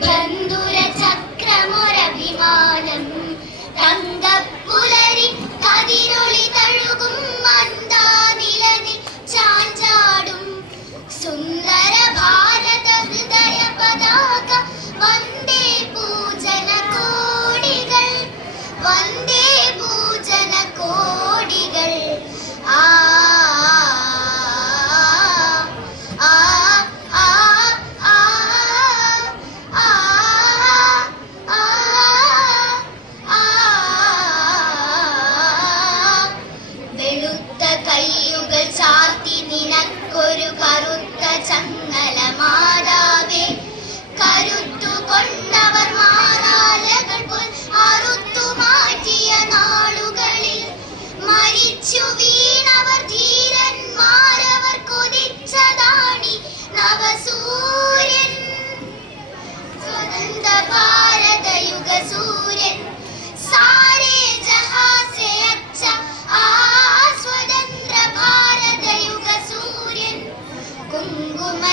Let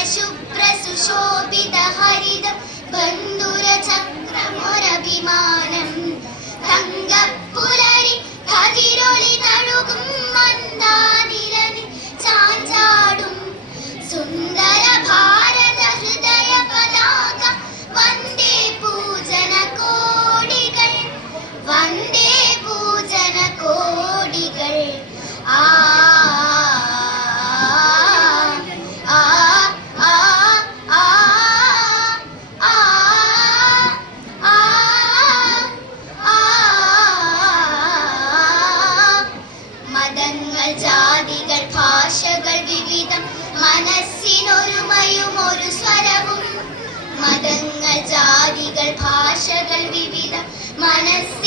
शुभ्र सुशोभित हरित बन्धुर चक्रमुरभिमानम् തങ്കപ്പുലരി കതിരൊളി തഴുകും മന്ദാനിരനി ചാഞ്ചാടും സുന്ദ മതങ്ങൾ ജാതികൾ ഭാഷകൾ വിവിധ മനസ്സ്